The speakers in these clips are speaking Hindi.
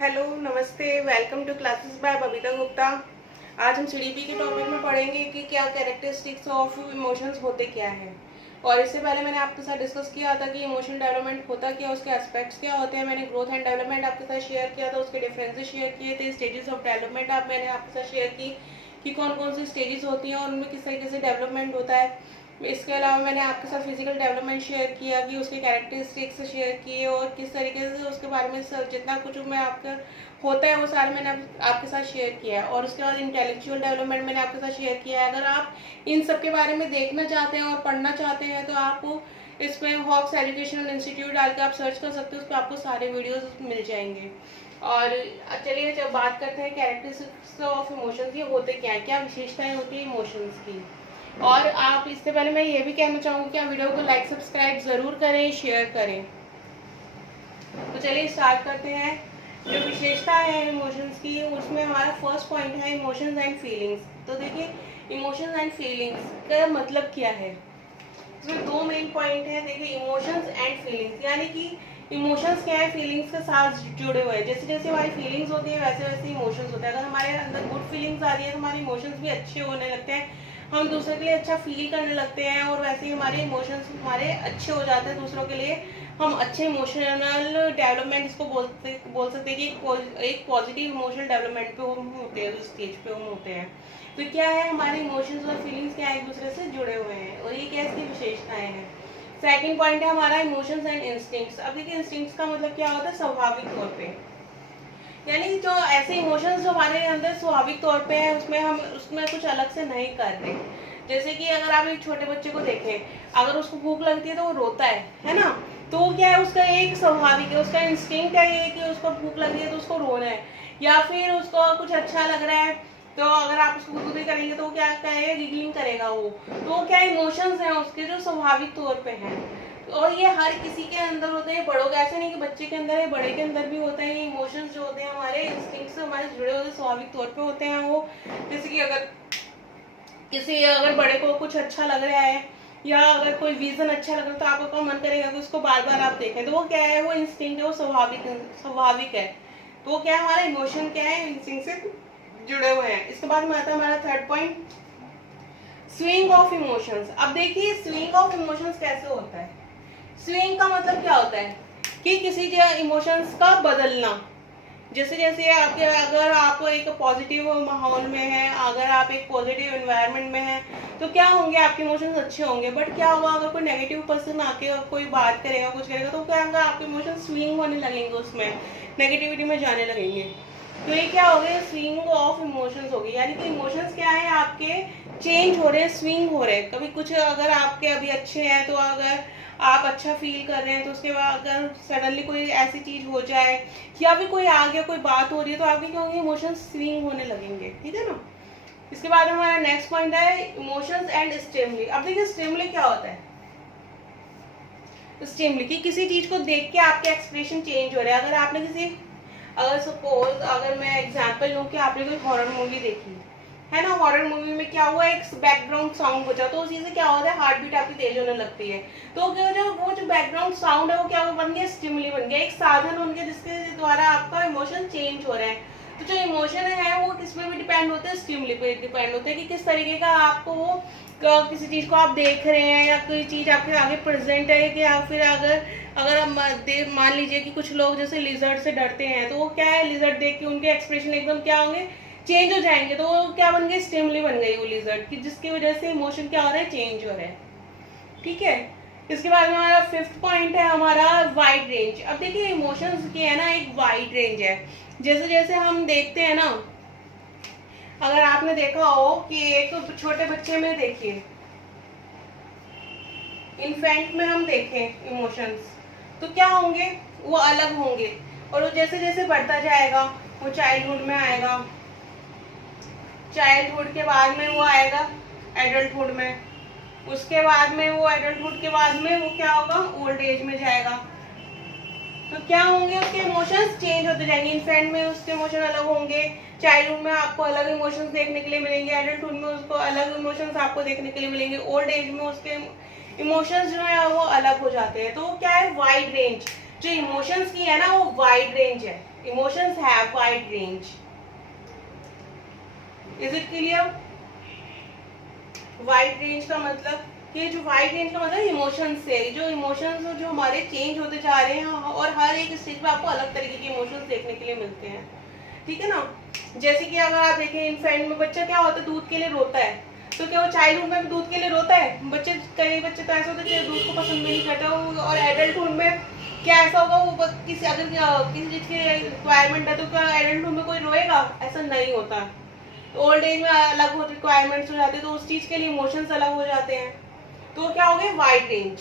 हेलो, नमस्ते, welcome to classes by Babita Gupta. आज हम सीडीपी के टॉपिक में पढ़ेंगे कि क्या कैरेक्टरिस्टिक्स ऑफ इमोशंस होते क्या हैं। और इससे पहले मैंने आपके साथ डिस्कस किया था कि इमोशनल डेवलपमेंट होता क्या, उसके एस्पेक्ट्स क्या होते हैं। मैंने ग्रोथ एंड डेवलपमेंट आपके साथ शेयर किया था, उसके डिफरेंसेस शेयर किए थे, स्टेजेस ऑफ डेवलपमेंट मैंने आपके साथ शेयर की कि कौन कौन सी स्टेजेस होती हैं और उनमें किस तरीके से डेवलपमेंट होता है। इसके अलावा मैंने आपके साथ फिजिकल डेवलपमेंट शेयर किया कि उसके कैरेक्टरिस्टिक्स शेयर किए और किस तरीके से उसके बारे में जितना कुछ मैं आपका होता है वो सारा मैंने आपके साथ शेयर किया है। और उसके बाद इंटेलेक्चुअल डेवलपमेंट मैंने आपके साथ शेयर किया है। अगर आप इन सब के बारे में देखना चाहते हैं और पढ़ना चाहते हैं तो आप इसमें हॉक्स एजुकेशनल इंस्टीट्यूट डाल के आप सर्च कर सकते हो, उस पर आपको सारे वीडियोस मिल जाएंगे। और चलिए जब बात करते हैं कैरेक्टरिस्टिक्स ऑफ इमोशंस, ये होते क्या है, क्या विशेषताएं होती है इमोशंस की। और आप इससे पहले मैं ये भी कहना चाहूँगी कि आप वीडियो को लाइक सब्सक्राइब ज़रूर करें, शेयर करें। तो चलिए स्टार्ट करते हैं। जो विशेषता है इमोशंस की, उसमें हमारा फर्स्ट पॉइंट है इमोशंस एंड फीलिंग्स। तो देखिए इमोशंस एंड फीलिंग्स का मतलब क्या है। इसमें दो मेन पॉइंट है। देखिए इमोशंस एंड फीलिंग्स, यानी कि इमोशंस क्या है, फीलिंग्स के साथ जुड़े हुए हैं। जैसे जैसे हमारी फीलिंग्स होती है वैसे वैसे इमोशंस होते हैं। अगर हमारे अंदर गुड फीलिंग्स आ रही है तो हमारे इमोशंस भी अच्छे होने लगते हैं, हम दूसरे के लिए अच्छा फील करने लगते हैं और वैसे ही हमारे इमोशंस हमारे अच्छे हो जाते हैं दूसरों के लिए। हम अच्छे इमोशनल डेवलपमेंट इसको बोल सकते हैं कि एक पॉजिटिव इमोशनल डेवलपमेंट पे हम होते हैं, उस स्टेज पे हम होते हैं। तो क्या है, हमारे इमोशंस और फीलिंग्स क्या एक दूसरे से जुड़े हुए हैं और ये क्या इसकी विशेषताएं हैं। सेकंड पॉइंट है हमारा इमोशंस एंड इंस्टिंक्ट्स। अब देखिए इंस्टिंक्ट्स का मतलब क्या होता है, स्वाभाविक तौर पे, यानी जो ऐसे इमोशंस जो हमारे अंदर स्वाभाविक तौर पे है उसमें कुछ अलग से नहीं कर रहे। जैसे कि अगर आप एक छोटे बच्चे को देखें, अगर उसको भूख लगती है तो वो रोता है ना। तो क्या है, उसका एक स्वाभाविक है, उसका इंस्टिंक्ट है ये कि उसको भूख लग रही है तो उसको रोना है। या फिर उसको कुछ अच्छा लग रहा है तो अगर आप उसको गुदगुदी करेंगे तो वो क्या करेगा, गिगलिंग करेगा वो। तो क्या इमोशंस हैं उसके जो स्वाभाविक तौर पे हैं। और ये हर किसी के अंदर होते हैं, बड़ों के ऐसे नहीं कि बच्चे के अंदर है, बड़े के अंदर भी होते हैं। ये इमोशंस जो होते हैं हमारे इंस्टिंक्ट से हमारे जुड़े होते स्वाभाविक तौर पे होते हैं वो। जैसे कि अगर बड़े को कुछ अच्छा लग रहा है या अगर कोई विजन अच्छा लग रहा है तो आपका मन करेगा कि उसको बार बार आप देखें। तो वो क्या है, वो इंस्टिंक्ट है, वो स्वाभाविक है। तो वो क्या है, हमारा इमोशन क्या है, इंस्टिंक्ट से जुड़े हुए हैं। इसके बाद में आता है हमारा third point, swing of emotions. अब देखिए स्विंग ऑफ इमोशंस कैसे होता है। स्विंग का मतलब क्या होता है कि किसी इमोशंस का बदलना। जैसे जैसे आपके, अगर आप एक पॉजिटिव माहौल में हैं, अगर आप एक पॉजिटिव एनवायरनमेंट में हैं तो क्या होंगे, आपके इमोशंस अच्छे होंगे। बट क्या होगा, अगर कोई नेगेटिव पर्सन आके कोई बात करेगा, कुछ करेगा, तो क्या होगा, आपके इमोशंस स्विंग होने लगेंगे, उसमें नेगेटिविटी में जाने लगेंगे। तो ये क्या हो गया, स्विंग ऑफ इमोशंस हो गई। यानी कि इमोशंस क्या है आपके, चेंज हो रहे हैं, स्विंग हो रहे हैं। कभी कुछ अगर आपके अभी अच्छे हैं तो अगर आप अच्छा फील कर रहे हैं तो उसके बाद अगर सडनली कोई ऐसी चीज हो जाए या भी कोई आ गया, कोई बात हो रही है, तो आपके क्या होंगे, इमोशंस स्विंग होने लगेंगे। ठीक है ना। इसके बाद हमारा नेक्स्ट पॉइंट है इमोशंस एंड स्टिमुली। अब देखिए स्टिमुली क्या होता है। स्टिमुली कि किसी चीज को देख के आपके एक्सप्रेशन चेंज हो रहे हैं। अगर सपोज अगर मैं एग्जांपल लूं कि आपने कोई हॉरर मूवी देखी है ना, हॉरर मूवी में क्या हुआ, एक बैकग्राउंड साउंड बचा, तो उसी से क्या होता है, हार्ट बीट आपकी तेज होने लगती है। तो क्या वो जो बैकग्राउंड साउंड है वो क्या बन गया, स्टिमुली बन गया, एक साधन बन गया जिसके द्वारा आपका इमोशन चेंज हो रहा है। तो जो इमोशन है वो किस पे भी डिपेंड होता है, स्टिमुली पे डिपेंड होता है कि किस तरीके का आपको वो किसी चीज को आप देख रहे हैं या कोई चीज आपके आगे प्रेजेंट है। कि या फिर अगर मान लीजिए कि कुछ लोग जैसे लिजर्ड से डरते हैं, तो वो क्या है, लिजर्ड देख के उनके एक्सप्रेशन एकदम क्या होंगे, चेंज हो जाएंगे। तो वो क्या बन गए, स्टिमुली बन गई वो लिजर्ड की, जिसकी वजह से इमोशन क्या हो रहा है, चेंज हो रहा है। ठीक है। इसके बाद में हमारा फिफ्थ पॉइंट है हमारा वाइड रेंज। अब देखिए इमोशंस की है ना एक वाइड रेंज है। जैसे जैसे हम देखते हैं ना, अगर आपने देखा हो कि एक छोटे बच्चे में देखिए, इन्फेंट में हम देखें इमोशंस तो क्या होंगे, वो अलग होंगे। और वो जैसे जैसे बढ़ता जाएगा वो चाइल्डहुड में आएगा, चाइल्डहुड के बाद में वो आएगा एडल्टहुड में, उसके बाद में वो एडल्टहुड के बाद में वो क्या होगा, ओल्ड एज में जाएगा। तो क्या होंगे, उसके इमोशंस चेंज होते जाएंगे। इन्फेंट में उसके इमोशन अलग होंगे, चाइल्डहुड में आपको अलग इमोशंस देखने के लिए मिलेंगे, एडल्टहुड में उसको अलग इमोशंस आपको देखने के लिए मिलेंगे, ओल्ड एज में उसके इमोशंस जो है वो अलग हो जाते हैं। तो क्या है, वाइड रेंज। जो इमोशंस की है ना वो वाइड रेंज है। Emotions have wide range. Is it clear? Wide range का मतलब, ये जो वाइड रेंज का मतलब इमोशंस से, जो इमोशंस जो हमारे चेंज होते जा रहे हैं और हर एक स्टेज पे आपको अलग तरीके के इमोशंस देखने के लिए मिलते हैं. ठीक है ना. जैसे कि अगर आप देखें इन्फेंट में बच्चा क्या होता है, दूध के लिए रोता है. तो क्या वो चाइल्डहुड में भी दूध के लिए रोता है? बच्चे, कई बच्चे तो ऐसे होते हैं दूध को पसंद भी नहीं करते. और एडल्टहुड में क्या ऐसा होगा, वो किसी अगर किसी चीज़ की रिक्वायरमेंट है तो क्या एडल्टहुड में कोई रोएगा? ऐसा नहीं होता. ओल्ड एज में अलग हो रिक्वायरमेंट्स हो जाते हैं तो उस चीज़ के लिए इमोशंस अलग हो जाते हैं. तो क्या हो गया? Wide range.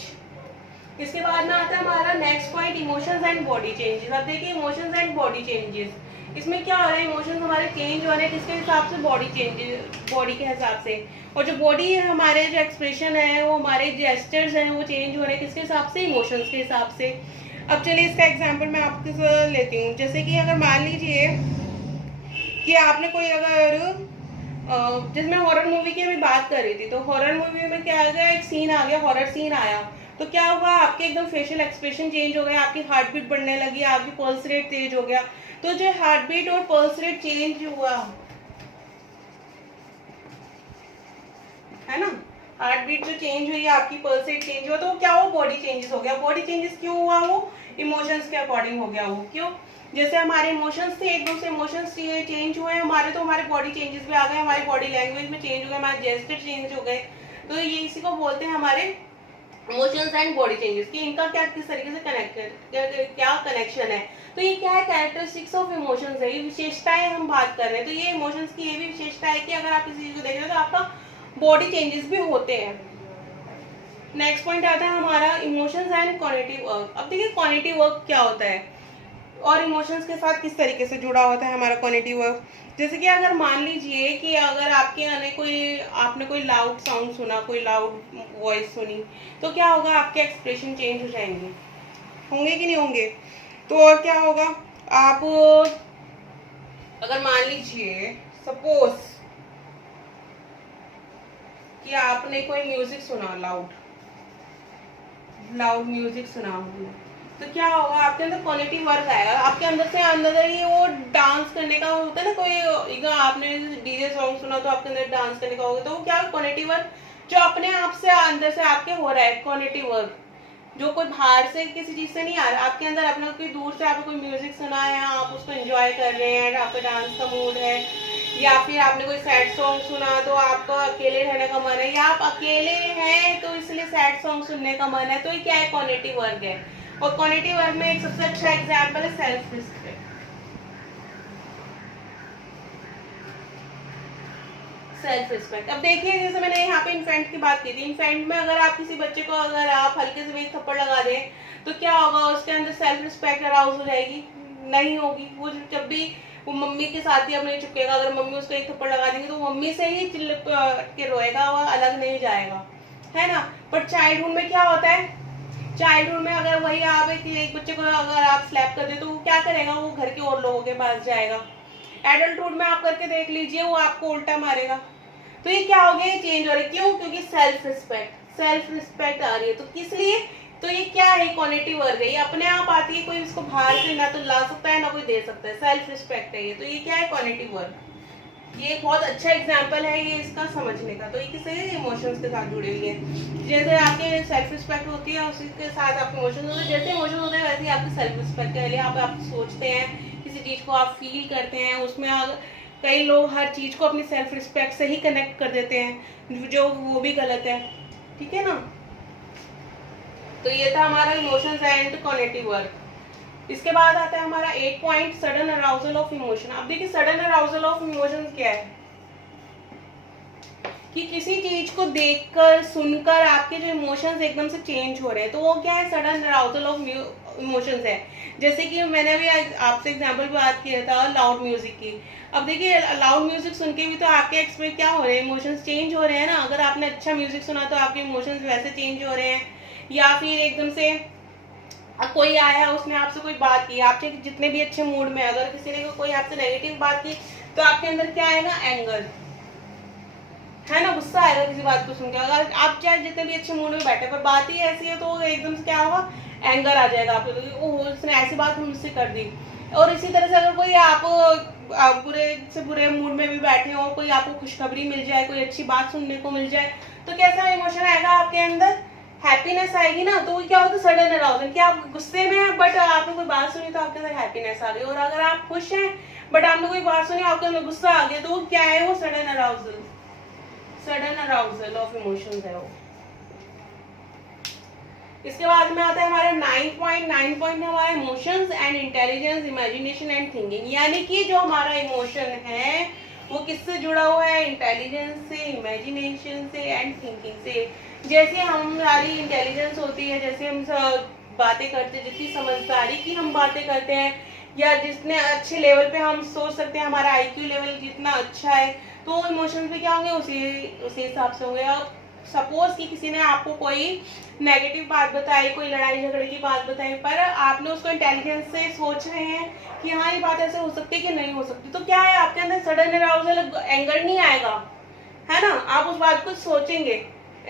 इसके बाद में आता है हमारा next point, emotions and body changes. अब देखिए इमोशंस एंड बॉडी चेंजेस, इसमें क्या हो रहा है, इमोशंस हमारे चेंज हो रहे हैं किसके हिसाब से? बॉडी चेंजेस, बॉडी के हिसाब से. और जो बॉडी है हमारे, जो एक्सप्रेशन है वो हमारे जेस्चर्स हैं वो चेंज हो रहे हैं किसके हिसाब से? इमोशंस के हिसाब से. अब चलिए इसका एग्जांपल मैं आपके साथ लेती हूँ. जैसे कि अगर मान लीजिए कि आपने कोई अगर जिसमें हॉरर मूवी की अभी बात कर रही थी, तो हॉरर मूवी में क्या आ गया, एक सीन आ गया, हॉरर सीन आया, तो क्या हुआ, आपके एकदम फेशियल एक्सप्रेशन चेंज हो गया, आपकी हार्ट बीट बढ़ने लगी, आपकी पल्स रेट तेज हो गया. तो जो हार्ट बीट और पल्स रेट चेंज हुआ है ना, हार्ट बीट जो चेंज हुई, आपकी पल्स रेट चेंज हुआ, तो क्या हुआ? बॉडी चेंजेस हो गया. बॉडी चेंजेस क्यों हुआ? वो इमोशंस के अकॉर्डिंग हो गया. वो क्यों? जैसे हमारे इमोशंस थे, एकदम से इमोशंस चेंज हुए हमारे, तो हमारे बॉडी चेंजेस भी आ गए, हमारी बॉडी लैंग्वेज में चेंज हो गए, हमारे जेस्चर चेंज हो गए. तो ये इसी को बोलते हैं हमारे इमोशंस एंड बॉडी चेंजेस, कि इनका क्या किस तरीके से क्या कनेक्शन है. तो ये क्या है? कैरेक्टरिस्टिक्स ऑफ इमोशंस है, ये विशेषताएं हम बात कर रहे हैं. तो ये इमोशंस की ये भी विशेषता है कि अगर आप किसी चीज को देख रहे हो तो आपका बॉडी चेंजेस भी होते हैं. नेक्स्ट पॉइंट आता है हमारा इमोशंस एंड कॉग्निटिव वर्क. अब देखिए कॉग्निटिव वर्क क्या होता है और इमोशंस के साथ किस तरीके से जुड़ा होता है हमारा कॉग्निटिव वर्क. जैसे कि अगर मान लीजिए कि अगर आपके आने आपने कोई लाउड साउंड सुना, कोई लाउड वॉइस सुनी, तो क्या होगा? आपके एक्सप्रेशन चेंज हो जाएंगे, होंगे कि नहीं होंगे? तो और क्या होगा, आप अगर मान लीजिए सपोज कि आपने कोई म्यूजिक सुना, लाउड म्यूजिक सुना आपने, तो क्या होगा? आपके अंदर कॉग्निटिव वर्क आएगा, आपके अंदर से अंदर ही वो डांस करने का होता है ना. कोई आपने डीजे सॉन्ग सुना तो आपके अंदर डांस करने का होगा, तो वो क्या? कॉग्निटिव वर्क जो अपने आप से अंदर से आपके हो रहा है. कॉग्निटिव वर्क जो कोई बाहर से किसी चीज से नहीं आ रहा, आपके अंदर अपना कोई दूर से आपने कोई म्यूजिक सुना है, आप उसको एंजॉय कर रहे हैं, आपका डांस का मूड है, या फिर आपने कोई सैड सॉन्ग सुना तो आपका अकेले रहने का मन है, या आप अकेले हैं तो इसलिए सैड सॉन्ग सुनने का मन है. तो ये क्या है? कॉग्निटिव वर्क है. और कॉग्निटिव वर्क में एक सबसे अच्छा एग्जांपल है सेल्फ रिस्पेक्ट. Self respect. अब देखिए जैसे मैंने यहाँ पे इन्फेंट की बात की थी, इन्फेंट में अगर आप किसी बच्चे को अगर आप हल्के से भी एक थप्पड़ लगा दें तो क्या होगा? उसके अंदर सेल्फ रिस्पेक्ट अराउज हो जाएगी? नहीं होगी. वो जब भी वो मम्मी के साथ ही अपने चुकेगा, अगर मम्मी उसको एक थप्पड़ लगा देंगे तो मम्मी से ही चिल्ल के रोएगा, वह अलग नहीं जाएगा, है ना. बट चाइल्डहुड में क्या होता है? चाइल्डहुड में अगर वही आप एक बच्चे को अगर आप स्लैप कर दे तो वो क्या करेगा? वो घर के और लोगों के पास जाएगा. एडल्टहुड में आप करके देख लीजिए, वो आपको उल्टा मारेगा. तो ये क्या हो गया? ये चेंज हो रहा है. क्यों? क्योंकि सेल्फ रिस्पेक्ट आ रही है. तो किस लिए? तो ये क्या है? कॉग्निटिव वर्क है, ये अपने आप आती है, कोई इसको बाहर से ना तो ला सकता है ना कोई दे सकता है. सेल्फ रिस्पेक्ट है ये. तो ये क्या है? Cognitive work. ये एक बहुत अच्छा एग्जाम्पल है ये इसका समझने का. तो ये किससे? इमोशंस के साथ जुड़ी हुई है. जैसे आपके सेल्फ रिस्पेक्ट होती है उसी के साथ आपके इमोशंस होते हैं. जैसे इमोशन होते हैं वैसे ही आपकी सेल्फ रिस्पेक्ट है. आप सोचते हैं किसी चीज को, आप फील करते हैं उसमें. कई लोग हर चीज को अपनी सेल्फ रिस्पेक्ट से ही कनेक्ट कर देते हैं, जो वो भी गलत है. ठीक है ना. तो ये था हमारा इमोशंस एंड कॉग्निटिव वर्क. इसके बाद आता है हमारा 8 point, sudden arousal of emotion. अब देखिए सडन अराउजल ऑफ इमोशन क्या है, कि किसी चीज को देखकर सुनकर आपके जो इमोशंस एकदम से चेंज हो रहे हैं, तो वो क्या है? सडन अराउजल ऑफ इमोशंस है. जैसे कि मैंने अभी आपसे एग्जांपल बात किया था लाउड म्यूजिक की. अब देखिए लाउड म्यूजिक सुन के भी तो आपके एक्सप्रेस क्या हो रहे हैं? इमोशंस चेंज हो रहे हैं ना. अगर आपने अच्छा म्यूजिक सुना तो आपके इमोशंस वैसे चेंज हो रहे हैं. या फिर एकदम से कोई आया, उसने आपसे कोई बात की, आपके जितने भी अच्छे मूड में, अगर किसी ने कोई आपसे नेगेटिव बात की तो आपके अंदर क्या आएगा? एंगर, है ना, गुस्सा आएगा किसी बात को सुन के. अगर आप चाहे जितने भी अच्छे मूड में बैठे पर बात ही ऐसी है तो एकदम से क्या होगा? एंगर आ जाएगा आपको. ओह उसने ऐसी बात मुझसे कर दी. और इसी तरह से अगर कोई आप बुरे से बुरे मूड में भी बैठे हो, कोई आपको खुशखबरी मिल जाए, कोई अच्छी बात सुनने को मिल जाए, तो कैसा इमोशन आएगा आपके अंदर? हैप्पीनेस आएगी ना। तो क्या होता है सडन अराउजल, कि आप गुस्से में हैं बट आपने कोई बात सुनी तो आपके अंदर हैप्पीनेस आ गई, और अगर आप खुश हैं बट आपने कोई बात सुनी आपके अंदर गुस्सा आ गया, तो वो क्या है? वो सडन अराउजल ऑफ इमोशंस है वो। इसके बाद में आता है हमारा 9 पॉइंट हमारा emotions and intelligence, imagination and thinking. यानी कि जो हमारा इमोशन है वो किससे जुड़ा हुआ है? इंटेलिजेंस से, इमेजिनेशन से एंड थिंकिंग से। जैसे हमारी इंटेलिजेंस होती है, जैसे हम बातें करते हैं, जितनी समझदारी की हम बातें करते हैं, या जितने अच्छे लेवल पे हम सोच सकते हैं, हमारा आईक्यू लेवल जितना अच्छा है, तो इमोशंस भी क्या होंगे? उसी हिसाब से होंगे। अब सपोज कि किसी ने आपको कोई नेगेटिव बात बताई, कोई लड़ाई झगड़े की बात बताई, पर आपने उसको इंटेलिजेंस से सोच रहे हैं कि हाँ ये बात ऐसे हो सकती है कि नहीं हो सकती, तो क्या है? आपके अंदर सडन अराउजल, एंगर नहीं आएगा, है ना? आप उस बात को सोचेंगे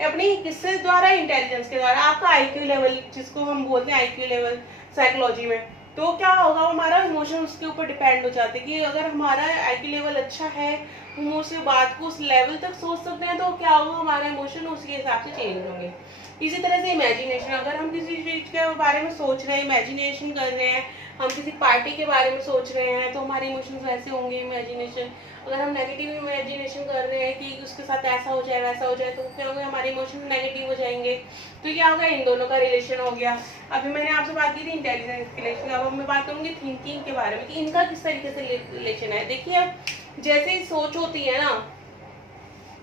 अपनी किससे द्वारा? इंटेलिजेंस के द्वारा। आपका आईक्यू लेवल, जिसको हम बोलते हैं आईक्यू लेवल साइकोलॉजी में, तो क्या होगा? हमारा इमोशन उसके ऊपर डिपेंड हो जाते हैं कि अगर हमारा आईक्यू लेवल अच्छा है, हम उस बात को उस लेवल तक सोच सकते हैं, तो क्या होगा? हमारे इमोशन उसी हिसाब से चेंज होंगे। इसी तरह से इमेजिनेशन, अगर हम किसी चीज़ के बारे में सोच रहे हैं, इमेजिनेशन कर रहे हैं, हम किसी पार्टी के बारे में सोच रहे हैं, तो हमारे इमोशंस वैसे होंगे। इमेजिनेशन, अगर हम नेगेटिव इमेजिनेशन कर रहे हैं कि उसके साथ ऐसा हो जाए वैसा हो जाए, तो क्या होगा? हमारे इमोशंस नेगेटिव हो जाएंगे। तो क्या होगा? इन दोनों का रिलेशन हो गया। अभी मैंने आपसे बात की थी इंटेलिजेंस के रिलेशन, अब मैं बात करूंगी थिंकिंग के बारे में कि इनका किस तरीके से रिलेशन है। देखिए, अब जैसे सोच होती है ना,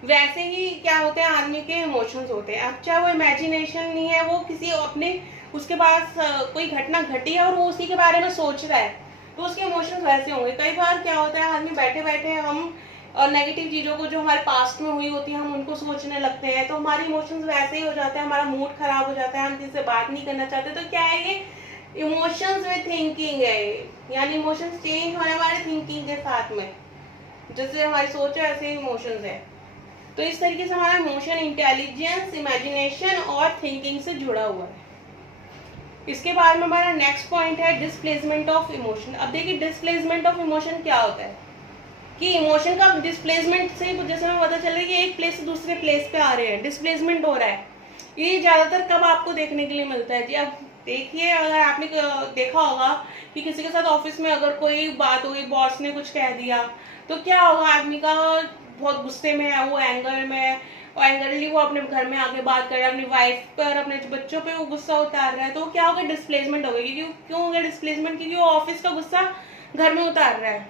वैसे ही क्या होते हैं आदमी के इमोशंस होते हैं। अब चाहे वो इमेजिनेशन नहीं है, वो किसी अपने उसके पास कोई घटना घटी है और वो उसी के बारे में सोच रहा है, तो उसके इमोशंस वैसे होंगे। कई बार क्या होता है, आदमी बैठे बैठे हम नेगेटिव चीज़ों को जो हमारे पास्ट में हुई होती है हम उनको सोचने लगते हैं, तो हमारे इमोशंस वैसे ही हो जाते हैं, हमारा मूड खराब हो जाता है, हम किसी से बात नहीं करना चाहते। तो क्या है ये? इमोशंस में थिंकिंग है, यानी इमोशंस चेंज होने वाले थिंकिंग के साथ में, जैसे हमारी सोच है वैसे इमोशंस है। तो इस तरीके से हमारा इमोशन इंटेलिजेंस, इमेजिनेशन और थिंकिंग से जुड़ा हुआ है। इसके बाद में हमारा नेक्स्ट पॉइंट है डिस्प्लेसमेंट ऑफ इमोशन। अब देखिए, डिस्प्लेसमेंट ऑफ इमोशन क्या होता है कि इमोशन का डिस्प्लेसमेंट से जैसे हमें पता चल रहा है कि एक प्लेस से दूसरे प्लेस पे आ रहे हैं, डिस्प्लेसमेंट हो रहा है। ये ज़्यादातर कब आपको देखने के लिए मिलता है? जी, अब देखिए, अगर आपने देखा होगा कि किसी के साथ ऑफिस में अगर कोई बात हुई, बॉस ने कुछ कह दिया, तो क्या होगा? आदमी का बहुत गुस्से में है, वो एंगर में है, और एंगरली वो अपने घर में आके बात कर रहा है, अपनी वाइफ पर, अपने बच्चों पे वो गुस्सा उतार रहा है। तो क्या होगा? डिस्प्लेसमेंट हो गई। क्यों हो गया डिस्प्लेसमेंट? क्योंकि वो ऑफिस का गुस्सा घर में उतार रहा है।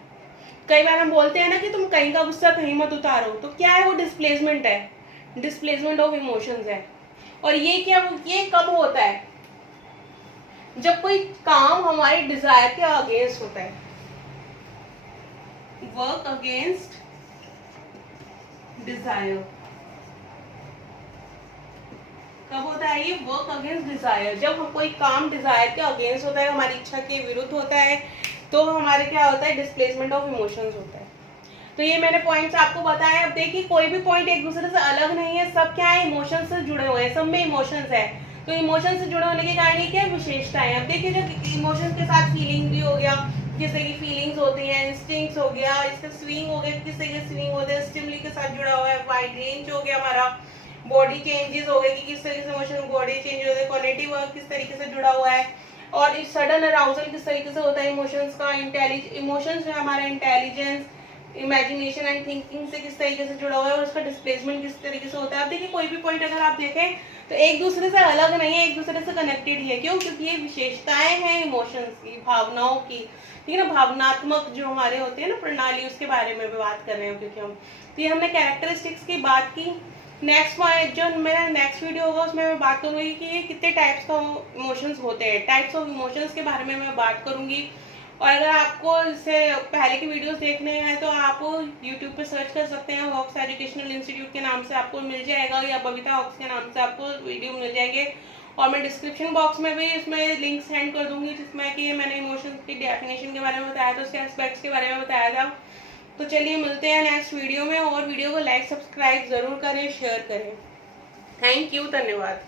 कई बार हम बोलते हैं ना कि तुम कहीं का गुस्सा कहीं मत उतारो, तो क्या है? वो डिस्प्लेसमेंट है, डिस्प्लेसमेंट ऑफ इमोशंस है। और ये कब होता है? जब कोई काम हमारे डिजायर के अगेंस्ट होता है, वर्क अगेंस्ट डिजायर। कब होता है ये? Work against desire. जब हम कोई काम डिजायर के अगेंस्ट होता है, हमारी इच्छा के विरुद्ध होता है, तो हमारे क्या होता है? डिस्प्लेसमेंट ऑफ इमोशंस होता है। तो ये मैंने पॉइंट्स आपको बताया। अब देखिए, कोई भी पॉइंट एक दूसरे से अलग नहीं है, सब क्या है? इमोशंस से जुड़े हुए हैं, सब में इमोशंस है। तो इमोशंस से जुड़े होने के कारण ये क्या विशेषताएं हैं? अब देखिए, जब इमोशंस के साथ फीलिंग भी हो गया, किस तरह की फीलिंग्स होती हैं, इंस्टिंक्ट्स हो गया, इसका स्विंग हो गया, किस तरह के स्विंग होते हैं, स्टिमुली के साथ जुड़ा हुआ है, वाइड रेंज हो गया हमारा, बॉडी चेंजेस हो गए कि किस तरीके से इमोशन बॉडी चेंज होते हैं, कॉग्निटिव वर्क किस तरीके से जुड़ा हुआ है, और इस सडन अराउजल किस तरीके से होता है इमोशंस का, इमोशंस जो है हमारा इंटेलिजेंस, इमेजिनेशन एंड थिंकिंग से किस तरीके से जुड़ा हुआ है, और उसका डिस्प्लेसमेंट किस तरीके से होता है। अब देखिए, कोई भी पॉइंट अगर आप देखें तो एक दूसरे से अलग नहीं है, एक दूसरे से कनेक्टेड ही है। क्यों? क्योंकि ये विशेषताएं हैं इमोशंस की, भावनाओं की, ठीक है ना। भावनात्मक जो हमारे होते हैं ना प्रणाली, उसके बारे में भी बात कर रहे हैं, क्योंकि हम तो ये हमने कैरेक्टरिस्टिक्स की बात की। नेक्स्ट पॉइंट जो मेरा नेक्स्ट वीडियो होगा उसमें मैं बात करूंगी कि ये कितने टाइप्स का इमोशंस होते हैं, टाइप्स ऑफ इमोशंस के बारे में मैं बात करूंगी। और अगर आपको इससे पहले के वीडियोस देखने हैं तो आप यूट्यूब पे सर्च कर सकते हैं, हॉक्स एजुकेशनल इंस्टीट्यूट के नाम से आपको मिल जाएगा, या बबीता हॉक्स के नाम से आपको वीडियो मिल जाएंगे। और मैं डिस्क्रिप्शन बॉक्स में भी इसमें लिंक सेंड कर दूंगी, जिसमें कि मैंने इमोशंस की डेफिनेशन के बारे में बताया था, उसके एस्पेक्ट्स के बारे में बताया था। तो चलिए मिलते हैं नेक्स्ट वीडियो में, और वीडियो को लाइक सब्सक्राइब ज़रूर करें, शेयर करें। थैंक यू, धन्यवाद।